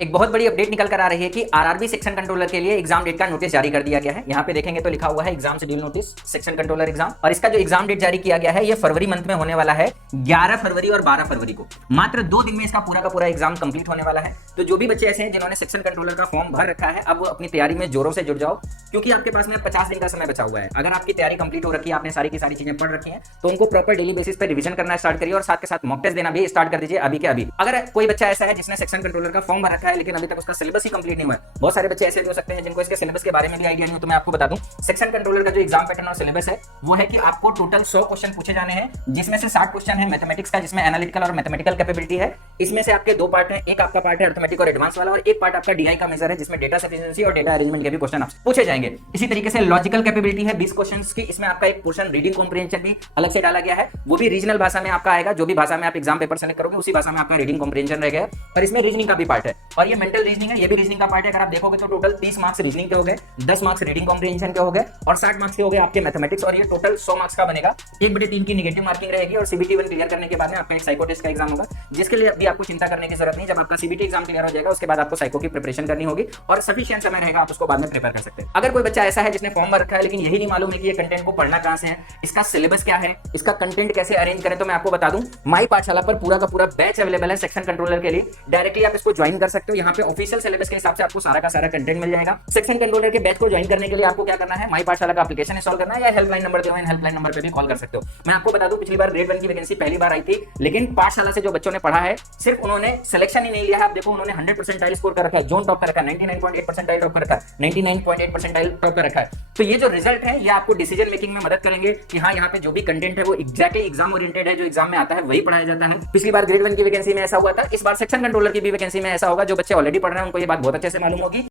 एक बहुत बड़ी अपडेट निकल कर आ रही है कि आरआरबी सेक्शन कंट्रोलर के लिए एग्जाम डेट का नोटिस जारी कर दिया गया है। यहाँ पे देखेंगे तो लिखा हुआ है exam schedule notice section controller exam, और इसका जो एग्जाम डेट जारी किया गया है ये फरवरी मंथ में होने वाला है, 11 फरवरी और 12 फरवरी को। मात्र 2 दिन में इसका पूरा का पूरा एग्जाम कंप्लीट होने वाला है। तो जो भी बच्चे ऐसे हैं जिन्होंने सेक्शन कंट्रोलर का फॉर्म भर रखा है, अब वो अपनी तैयारी में जोरों से जुड़ जाओ, क्योंकि आपके पास में 50 दिन का समय बचा हुआ है। अगर आपकी तैयारी कंप्लीट हो रखी है, आपने सारी की सारी चीजें पढ़ रखी हैं, तो उनको प्रॉपर डेली बेसिस पे रिवीजन करना स्टार्ट करिए और साथ के साथ मॉक टेस्ट देना भी स्टार्ट कर दीजिए अभी के अभी। अगर कोई बच्चा ऐसा है जिसने सेक्शन कंट्रोलर का फॉर्म भर रखा है लेकिन अभी तक उसका सिलेबस ही कंप्लीट नहीं हुआ है, बहुत सारे बच्चे ऐसे भी हो सकते हैं जिनको इसके सिलेबस के बारे में भी आइडिया नहीं हो, तो मैं आपको बता दूं सेक्शन कंट्रोलर का जो एग्जाम पैटर्न और सिलेबस है वो है कि आपको टोटल 100 क्वेश्चन पूछे जाने हैं, जिसमें से 60 क्वेश्चन है मैथमेटिक्स का, जिसमें एनालिटिकल और मैथमेटिकल कैपेबिलिटी है। इसमें से आपके 2 पार्ट हैं, एक आपका पार्ट है अरिथमेटिक और एडवांस वाला, और एक पार्ट आपका डीआई का मेजर है जिसमें डेटा सफिशिएंसी और डेटा अरेंजमेंट के भी क्वेश्चन आपसे पूछे जाएंगे। इसी तरीके से लॉजिकल कैपेबिलिटी है 20 क्वेश्चंस की, इसमें आपका एक पोर्शन रीडिंग कॉम्प्रिहेंशन भी अलग से डाला गया है, वो भी रीजनल भाषा में आपका आएगा। जो भी भाषा में आप एग्जाम पेपर सेलेक्ट करोगे उसी भाषा में आपका रीडिंग कॉम्प्रिहेंशन रहेगा। और इसमें रीजनिंग का भी पार्ट है, और ये मेंटल रीजनिंग है, ये भी रीजनिंग का पार्ट है। अगर आप देखोगे तो टोटल 30 मार्क्स रीजनिंग के हो गए, 10 मार्क्स रीडिंग कॉम्प्रिहेंशन के हो गए और 60 मार्क्स के हो गए आपके मैथमेटिक्स, और ये टोटल 100 मार्क्स का बनेगा। 1/3 की नेगेटिव मार्किंग रहेगी और सीबीटी 1 क्लियर करने के बाद में आपका एक साइको टेस्ट का एग्जाम होगा, जिसके लिए अभी आपको चिंता करने की जरूरत नहीं। जब आपका सीबीटी एग्जाम क्लियर हो जाएगा उसके बाद आपको साइको की प्रिपरेशन करनी होगी और सफिशिएंट समय रहेगा, आप उसको बाद में प्रिपेयर कर सकते हैं। अगर कोई बच्चा ऐसा है जिसने फॉर्म भर रखा है लेकिन यही नहीं मालूम है कि ये कंटेंट को पढ़ना कहां से है, इसका सिलेबस क्या है, इसका कंटेंट कैसे अरेंज करें, तो मैं आपको बता दूं माई पाठशाला पर पूरा का पूरा बैच अवेलेबल है सेक्शन कंट्रोलर के लिए। डायरेक्टली आप इसको ज्वाइन कर सकते हो, यहाँ पे ऑफिशियल सिलेबस के हिसाब से आपको सारा का सारा कंटेंट मिल जाएगा। सेक्शन कंट्रोलर के बैच को ज्वाइन करने के लिए आपको क्या करना है, माई पाठशाला का एप्लीकेशन इंस्टॉल करना है या हेल्पलाइन नंबर दिया हुआ है, हेल्पलाइन नंबर पे भी कॉल कर सकते हो। मैं आपको बता दूं पिछली बार ग्रेड 1 की वैकेंसी पहली बार आई थी, लेकिन पाठशाला से जो बच्चों ने पढ़ा है सिर्फ उन्होंने सिलेक्शन ही नहीं लिया है। आप देखो उन्होंने 100 परसेंटाइल स्कोर कर रखा है, जोन टॉप कर रखा है, 99.8 परसेंटाइल टॉप कर रखा है, 99.8 परसेंटाइल टॉप कर रखा है। तो ये जो रिजल्ट है ये आपको डिसीजन मेकिंग में मदद करेंगे कि हाँ यहाँ पे जो भी कंटेंट है वो एग्जैक्टली एग्जाम ओरिएंटेड है, जो एग्जाम में आता है वही पढ़ाया जाता है। पिछली बार ग्रेड 1 की वैकेंसी में ऐसा हुआ था, इस बार सेक्शन कंट्रोलर की भी वैकेंसी में ऐसा होगा। जो बच्चे ऑलरेडी पढ़ रहे हैं उनको ये बात बहुत अच्छे से मालूम होगी।